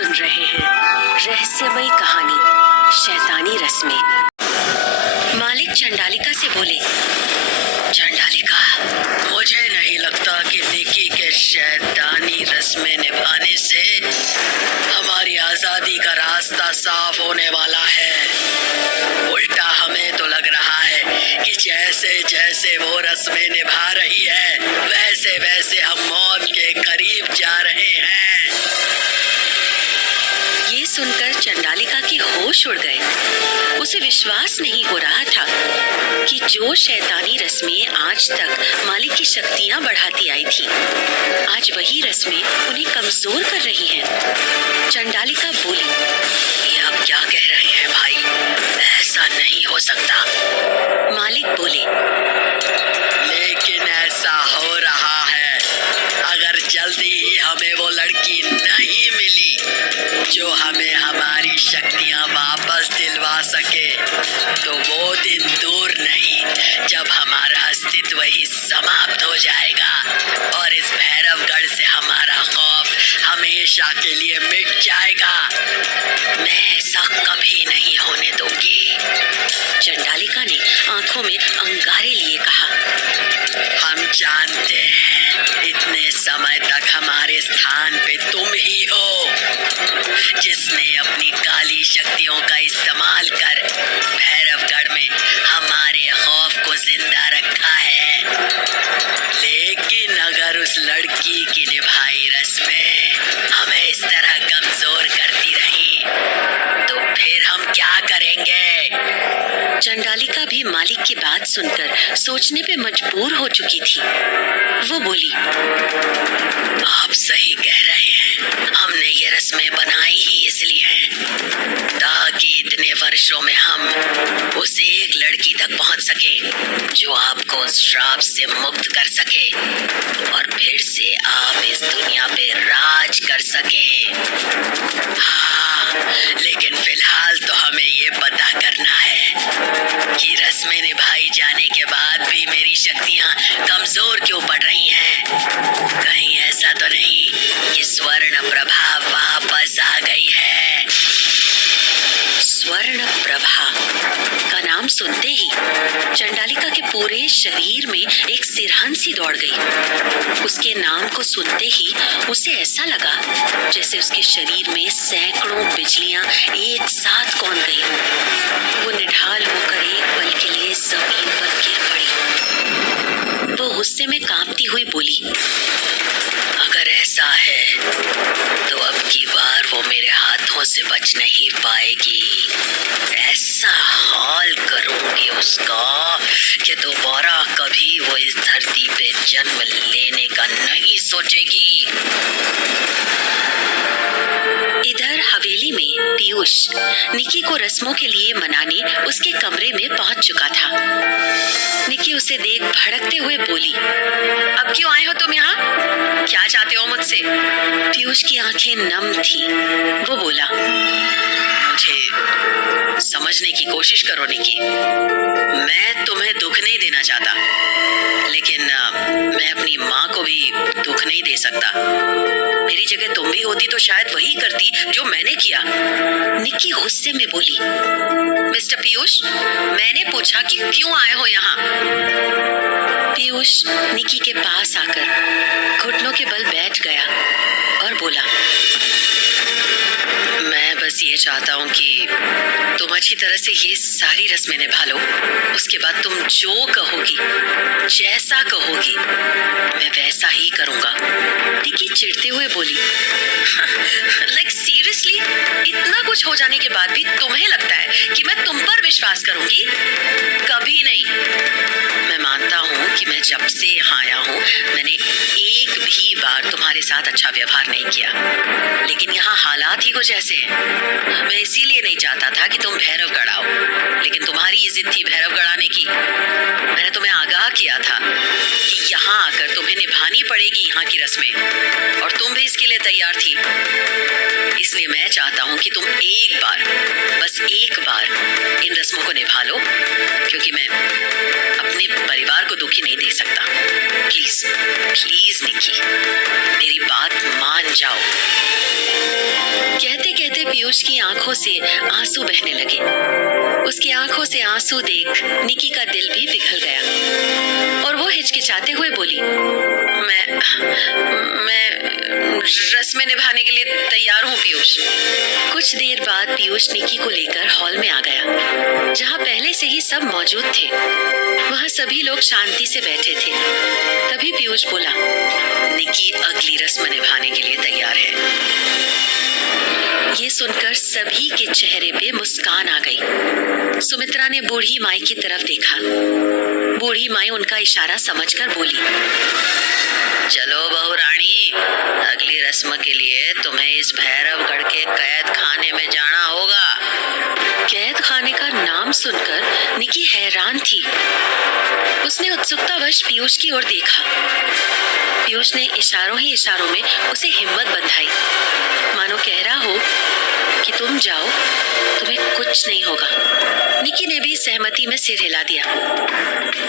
सुन रहे हैं रहस्यमयी कहानी शैतानी रस्में। मालिक चंडालिका से बोले, चंडालिका, मुझे नहीं लगता कि निकी के शैतानी रस्में निभाने से हमारी आजादी का रास्ता साफ होने वाला है। उल्टा हमें तो लग रहा है कि जैसे जैसे वो रस्में निभा रही है वैसे वैसे हम मौत के करीब जा रहे हैं। ये सुनकर चंडालिका के होश उड़ गए। उसे विश्वास नहीं हो रहा था कि जो शैतानी रस्में आज तक मालिक की शक्तियां बढ़ाती आई थी, आज वही रस्में उन्हें कमजोर कर रही हैं। चंडालिका बोली, ये आप क्या कह रहे हैं भाई? ऐसा नहीं हो सकता। मालिक बोले, लेकिन ऐसा हो रहा है। अगर जल्दी ही हमें वो लड़की नहीं मिली जो हमें हमारी शक्तियां वापस दिलवा सके, तो वो दिन दूर नहीं जब हमारा अस्तित्व ही समाप्त हो जाएगा और इस भैरवगढ़ से हमारा खौफ हमेशा के लिए मिट जाएगा। मैं ऐसा कभी नहीं होने दूंगी। चंडालिका ने आंखों में अंगारे लिए कहा, हम जानते हैं इतने समय तक हमारे स्थान पे तुम ही हो, जिसने अपनी काली शक्तियों का इस्तेमाल कर भैरवगढ़ में हमारे खौफ को जिंदा रखा है। लेकिन अगर उस लड़की की निभाई रस्में हमें इस तरह कमजोर करती रही तो फिर हम क्या करेंगे? चंडालिका भी मालिक की बात सुनकर सोचने पे मजबूर हो चुकी थी। वो बोली, आप सही कह रहे हैं। हमने ये रस्में बनाई ही इसलिए हैं ताकि इतने वर्षों में हम उस एक लड़की तक पहुंच सके जो आपको उस श्राप से मुक्त कर सके और फिर से आप इस दुनिया पे राज कर सके। हाँ, लेकिन फिलहाल तो हमें ये पता करना है कि रस्में निभाई जाने के बाद भी मेरी शक्तियां कमजोर क्यों पड़ रही हैं। कहीं ऐसा तो नहीं कि स्वर्ण प्रभा वापस आ गई है? स्वर्ण प्रभा का नाम सुनते ही चंडालिका के पूरे शरीर में एक सिरहन सी दौड़ गई। उसके नाम को सुनते ही उसे ऐसा लगा जैसे उसके शरीर में सैकड़ों बिजलियां एक साथ कौंध गई हों। वो निढाल होकर एक पल के लिए जमीन पर गिर पड़ी। वो गुस्से में कांपती हुई बोली, अगर ऐसा है तो अब की बार वो मेरे हाथों से बच नहीं पाएगी। ऐसा हाल करूंगी उसका कि दोबारा कभी वो इस धरती पे जन्म लेने का नहीं सोचेगी। इधर हवेली में पीयूष निकी को रस्मों के लिए मनाने उसके कमरे में पहुंच चुका था। निकी उसे देख भड़कते हुए बोली, अब क्यों आए हो तुम यहाँ? क्या चाहते हो मुझसे? पीयूष की आंखें नम थी। वो बोला, मुझे समझने की कोशिश करो निकी। मैं तुम्हें दुख नहीं देना चाहता, लेकिन मैं अपनी माँ को भी दुख नहीं दे सकता। मेरी जगह तुम भी होती तो शायद वही करती जो मैंने किया। निकी गुस्से में बोली, मिस्टर पीयूष, मैंने पूछा कि क्यों आए हो यहाँ? पीयूष निकी के पास आकर घुटनों के बल बैठ गया और बोला, मैं बस ये चाहता हूँ कि तुम अच्छी तरह से ये सारी रस्में निभा लो। उसके बाद तुम जो कहोगी, जैसा कहोगी, मैं वैसा ही करूँगा। निकी चिढ़ते हुए बोली, लाइक सीरियसली? इतना कुछ हो जाने के बाद भी तुम्हें लगता है कि मैं तुम पर विश्वास करूंगी? कभी नहीं। मैं मानता हूँ कि मैं जब से यहाँ आया हूँ मैंने एक भी बार तुम्हारे साथ अच्छा व्यवहार नहीं किया, लेकिन यहाँ हालात ही कुछ ऐसे हैं। मैं इसीलिए नहीं चाहता था कि तुम भैरवगढ़ आओ, लेकिन तुम्हारी जिद थी भैरवगढ़ आने की। मैंने तुम्हें आगाह किया था कि यहाँ आकर तुम्हें निभानी पड़ेगी यहाँ की रस्में, और तुम भी इसके लिए तैयार थी। इसलिए मैं चाहता हूँ कि तुम एक बार, बस एक बार इन रस्मों को निभा लो, क्योंकि मैं अपने परिवार को दुखी नहीं दे सकता। प्लीज प्लीज निकी, मेरी बात मान जाओ। कहते कहते पीयूष की आंखों से आंसू बहने लगे। उसकी आंखों से आंसू देख निकी का दिल भी पिघल गया और वो हिचकिचाते हुए बोली, मैं रस्में निभाने के लिए तैयार हूँ पीयूष। कुछ देर बाद पीयूष निकी को लेकर हॉल में आ गया, जहाँ पहले से ही सब मौजूद थे। वहाँ सभी लोग शांति से बैठे थे। तभी पीयूष बोला, निकी अगली रस्म निभाने के लिए तैयार है। ये सुनकर सभी के चेहरे पे मुस्कान आ गई। सुमित्रा ने बूढ़ी माई की तरफ देखा। बूढ़ी माई उनका इशारा समझकर बोली, चलो बहू रानी, अगली रस्म के लिए तुम्हें इस भैरवगढ़ के कैद खाने में जाना होगा। कैद खाने का नाम सुनकर निकी हैरान थी। उसने उत्सुकतावश पीयूष की ओर देखा। पीयूष ने इशारों ही इशारों में उसे हिम्मत बंधाई, मानो कह रहा हो कि तुम जाओ, तुम्हें कुछ नहीं होगा। निकी ने भी सहमति में सिर हिला दिया।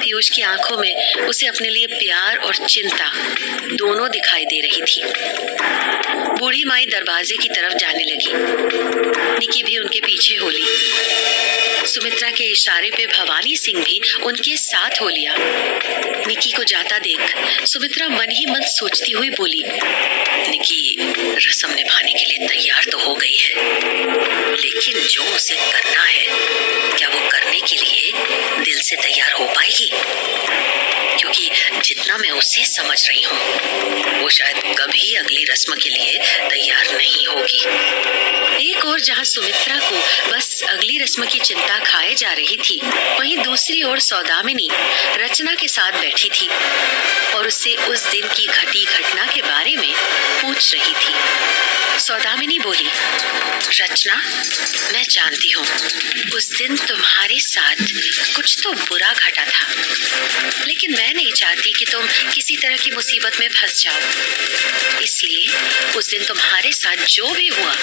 पीयूष की आंखों में उसे अपने लिए प्यार और चिंता दोनों दिखाई दे रही थी। बूढ़ी माई दरवाजे की तरफ जाने लगी। निकी भी उनके पीछे हो ली। सुमित्रा के इशारे पे भवानी सिंह भी उनके साथ हो लिया। निकी को जाता देख सुमित्रा मन ही मन सोचती हुई बोली, निकी रस्म निभाने के लिए तैयार तो हो गई है, लेकिन जो उसे करना है, क्या वो करने के लिए दिल से तैयार हो पाएगी? क्योंकि जितना मैं उसे समझ रही हूँ, वो शायद कभी अगली रस्म के लिए तैयार नहीं होगी। एक और जहाँ सुमित्रा को बस अगली रस्म की चिंता खाए जा रही थी, वहीं दूसरी ओर सौदामिनी रचना के साथ बैठी थी और उससे उस दिन की घटी घटना के बारे में पूछ रही थी। सौदामिनी बोली, रचना, मैं जानती हूँ उस दिन तुम्हारे साथ कुछ तो बुरा घटा था, लेकिन मैं नहीं चाहती कि तुम किसी तरह की मुसीबत में फंस जाओ। इसलिए उस दिन तुम्हारे साथ जो भी हुआ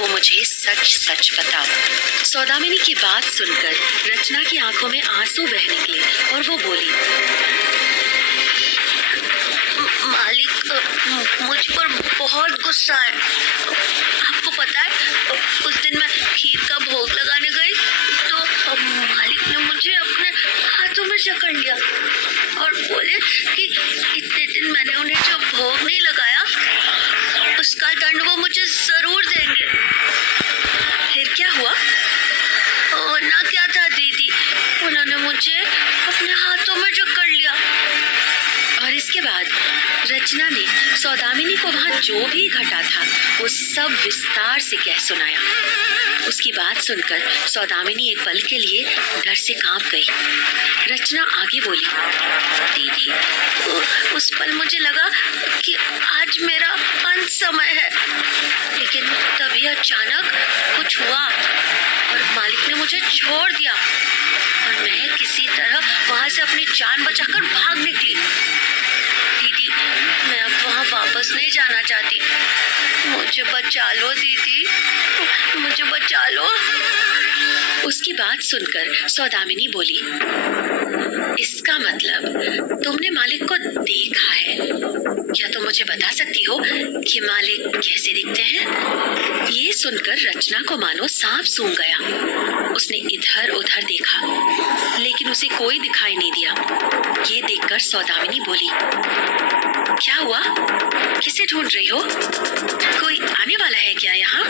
वो मुझे सच सच बताओ। सौदामिनी की बात सुनकर रचना की आंखों में आंसू बह निकले और वो बोली, मालिक, मुझ पर बहुत गुस्सा है। आपको पता है, उस दिन मैं खीर का भोग लगाने गई तो मालिक ने मुझे अपने हाथों में जकड़ लिया और बोले कि इतने दिन मैंने उन्हें जो भोग नहीं लगाया, उसका दंड वो मुझे जरूर देंगे। फिर क्या हुआ? ना क्या था दीदी, उन्होंने मुझे अपने हाथों में जकड़ लिया। और इसके बाद रचना ने सौदामिनी को वहाँ जो भी घटा था वो सब विस्तार से कह सुनाया। उसकी बात सुनकर सौदामिनी एक पल के लिए डर से कांप गई। रचना आगे बोली, दीदी, उस पल मुझे लगा कि आज मेरा अंत समय है, लेकिन तभी अचानक कुछ हुआ और मालिक ने मुझे छोड़ दिया और मैं किसी तरह वहां से अपनी जान बचाकर भाग निकली। दीदी, मैं अब वहां वापस नहीं जाना चाहती। मुझे बचा लो दीदी, मुझे बचा लो। उसकी बात सुनकर सौदामिनी बोली, इसका मतलब तुमने मालिक को देखा है। क्या तुम मुझे बता सकती हो कि मालिक कैसे दिखते हैं? ये सुनकर रचना को मानो सांप सूंघ गया। उसने इधर उधर देखा, लेकिन उसे कोई दिखाई नहीं दिया। ये देखकर सौदामिनी बोली, क्या हुआ? किसे ढूंढ रही हो? कोई आने वाला है क्या यहाँ?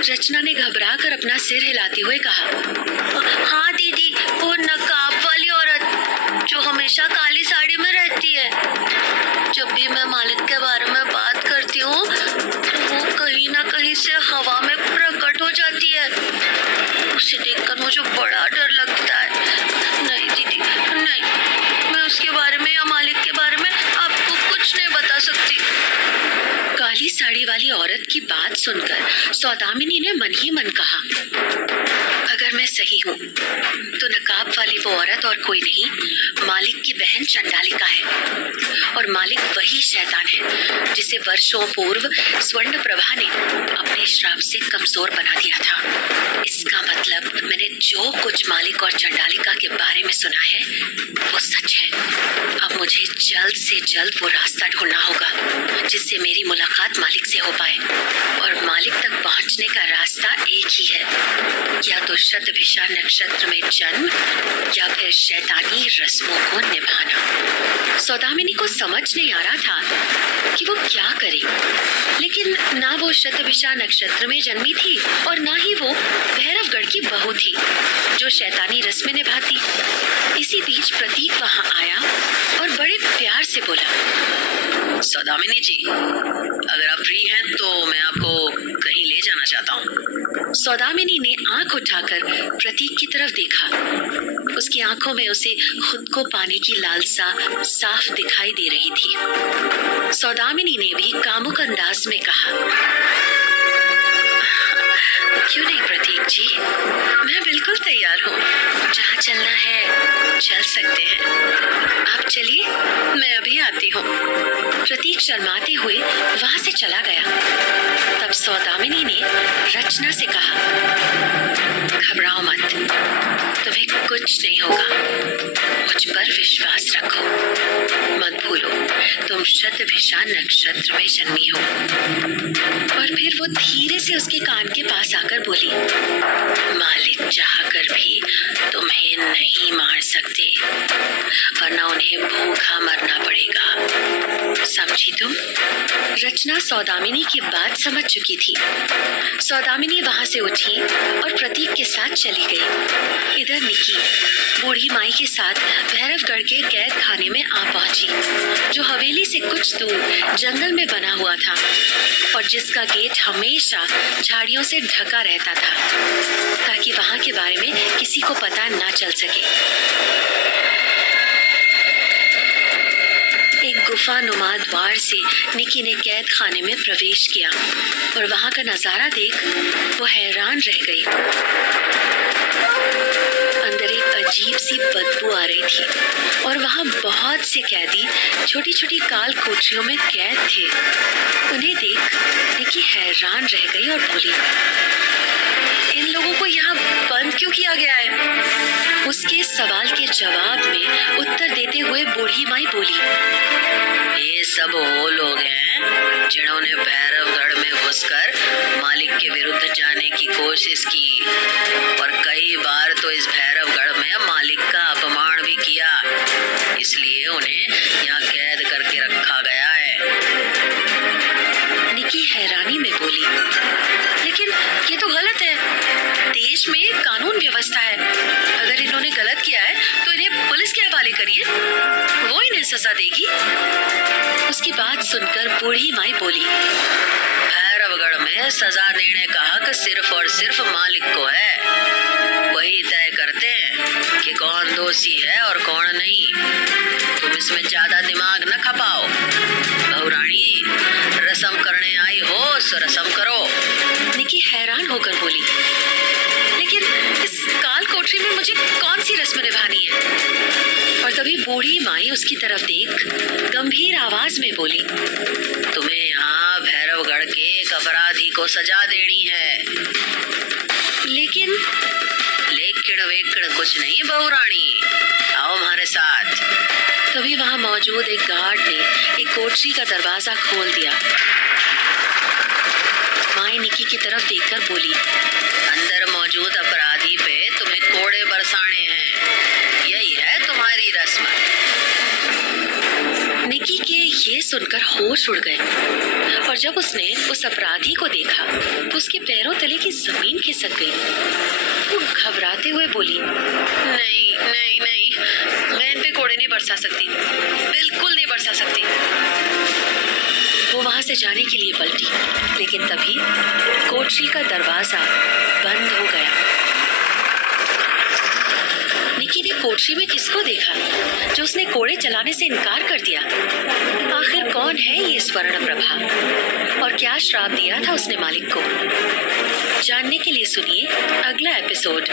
रचना ने घबरा कर अपना सिर हिलाते हुए कहा, हाँ दीदी, वो नकाब वाली औरत जो हमेशा काली साड़ी में रहती है। जब भी मैं मालिक के बारे में बात करती हूँ तो वो कहीं ना कहीं से हवा में प्रकट हो जाती है। उसे देखकर मुझे बड़ा डर लगता है। नहीं दीदी, नहीं, मैं उसके बारे में या मालिक के बारे में आपको कुछ नहीं बता सकती। काली साड़ी वाली औरत की बात सुनकर सौदामिनी ने मन ही मन कहा, अगर मैं सही हूँ तो नकाब वाली वो औरत और कोई नहीं, मालिक की बहन चंडालिका है। और मालिक वही शैतान है जिसे वर्षों पूर्व स्वर्ण प्रभा ने अपने श्राप से कमजोर बना दिया था। इसका मतलब मैंने जो कुछ मालिक और चंडालिका के बारे में सुना है वो सच है। अब मुझे जल्द से जल्द वो रास्ता ढूंढना होगा जिससे मेरी मुलाकात मालिक से हो पाए और मालिक तक बचने का रास्ता एक ही है, या तो शतभिषा नक्षत्र में जन्म या फिर शैतानी रस्मों को निभाना। सौदामिनी को समझ नहीं आ रहा था कि वो क्या करे, लेकिन ना वो शतभिषा नक्षत्र में जन्मी थी और ना ही वो भैरवगढ़ की बहू थी जो शैतानी रस्में निभाती। इसी बीच प्रतीक वहां आया और बड़े प्यार से बोला, सौदामिनी जी, अगर आप फ्री हैं तो मैं आपको कहीं ले जाना चाहता हूँ। सौदामिनी ने आंख उठाकर प्रतीक की तरफ देखा। उसकी आंखों में उसे खुद को पाने की लालसा साफ दिखाई दे रही थी। सौदामिनी ने भी कामुक अंदाज में कहा, क्यों नहीं प्रतीक जी, मैं बिल्कुल तैयार हूँ। जहाँ चलना है चल सकते हैं। आप चलिए, मैं अभी आती हूँ। प्रतीक शर्माते हुए वहां से चला गया। तब सौदामिनी ने रचना से कहा, घबराओ मत, तुम्हें कुछ नहीं होगा। मुझ पर विश्वास रखो। मत भूलो, तुम शतभिषा नक्षत्र में जन्मी हो। और फिर वो धीरे से उसके कान के पास आकर बोली, मालिक चाहकर भी तुम्हें नहीं मार सकते, वरना उन्हें भूखा मरना पड़ेगा। समझी तुम? रचना सौदामिनी की बात समझ चुकी थी। सौदामिनी वहां से उठी और प्रतीक के साथ चली गई। इधर निकी बूढ़ी माई के साथ भैरवगढ़ के कैद खाने में आ पहुंची, जो हवेली से कुछ दूर जंगल में बना हुआ था और जिसका गेट हमेशा झाड़ियों से ढका रहता था, ताकि वहां के बारे में किसी को पता ना चल सके। एक गुफा नुमा द्वार से निकी ने कैद खाने में प्रवेश किया और वहां का नजारा देख वो हैरान रह गई। अंदर एक अजीब सी बदबू आ रही थी और वहां बहुत से कैदी छोटी छोटी काल कोठरियों में कैद थे। उन्हें देख निकी हैरान रह गई और बोली, इन लोगों को यहाँ बंद क्यों किया गया है? उसके सवाल के जवाब में उत्तर देते हुए बूढ़ी माई बोली, ये सब वो लोग हैं जिन्होंने भैरवगढ़ में घुसकर मालिक के विरुद्ध जाने की कोशिश की और कई बार तो इस भैरवगढ़ में मालिक का अपमान भी किया, इसलिए उन्हें यहाँ कैद करके रखा गया है। निकी हैरानी में बोली, लेकिन ये तो गलत है। देश में कानून व्यवस्था है। अगर इन्होंने गलत किया है तो इन्हें पुलिस के हवाले करिए, वो इन्हें सजा देगी। उसकी बात सुनकर बूढ़ी माई बोली, भैरवगढ़ में सजा देने का हक सिर्फ और सिर्फ मालिक को है। वही तय करते हैं कि कौन दोषी है और कौन नहीं। तुम इसमें ज्यादा दिमाग न खपाओ। बहुरानी, रस्म करने आई हो सो रस्म करो। निकी हैरान होकर बोली, लेकिन इस काल कोठरी में मुझे कौन सी रस्म निभानी है? और तभी बूढ़ी माई उसकी तरफ देख गंभीर आवाज में बोली, तुम्हें यहाँ भैरवगढ़ के एक अपराधी को सजा देनी है। लेकिन वेकड़ कुछ नहीं बहुरानी, आओ हमारे साथ। तभी वहां मौजूद एक गार्ड ने एक कोठरी का दरवाजा खोल दिया। माई निकी की तरफ देखकर बोली, अंदर मौजूद अपराधी पे तुम्हें कोड़े बरसाने हैं। यही है तुम्हारी रस्म। निकी के ये सुनकर होश उड़ गए और जब उसने उस अपराधी को देखा तो उसके पैरों तले की जमीन खिसक गई। वो घबराते हुए बोली, नहीं नहीं नहीं, मैं इन पे कोड़े नहीं बरसा सकती, बिल्कुल नहीं बरसा सकती। वो वहां से जाने के लिए पलटी, लेकिन तभी कोठरी का दरवाजा बंद हो गया। निकी ने कोठरी में किसको देखा जो उसने कोड़े चलाने से इनकार कर दिया? आखिर कौन है ये स्वर्ण प्रभा और क्या श्राप दिया था उसने मालिक को? जानने के लिए सुनिए अगला एपिसोड।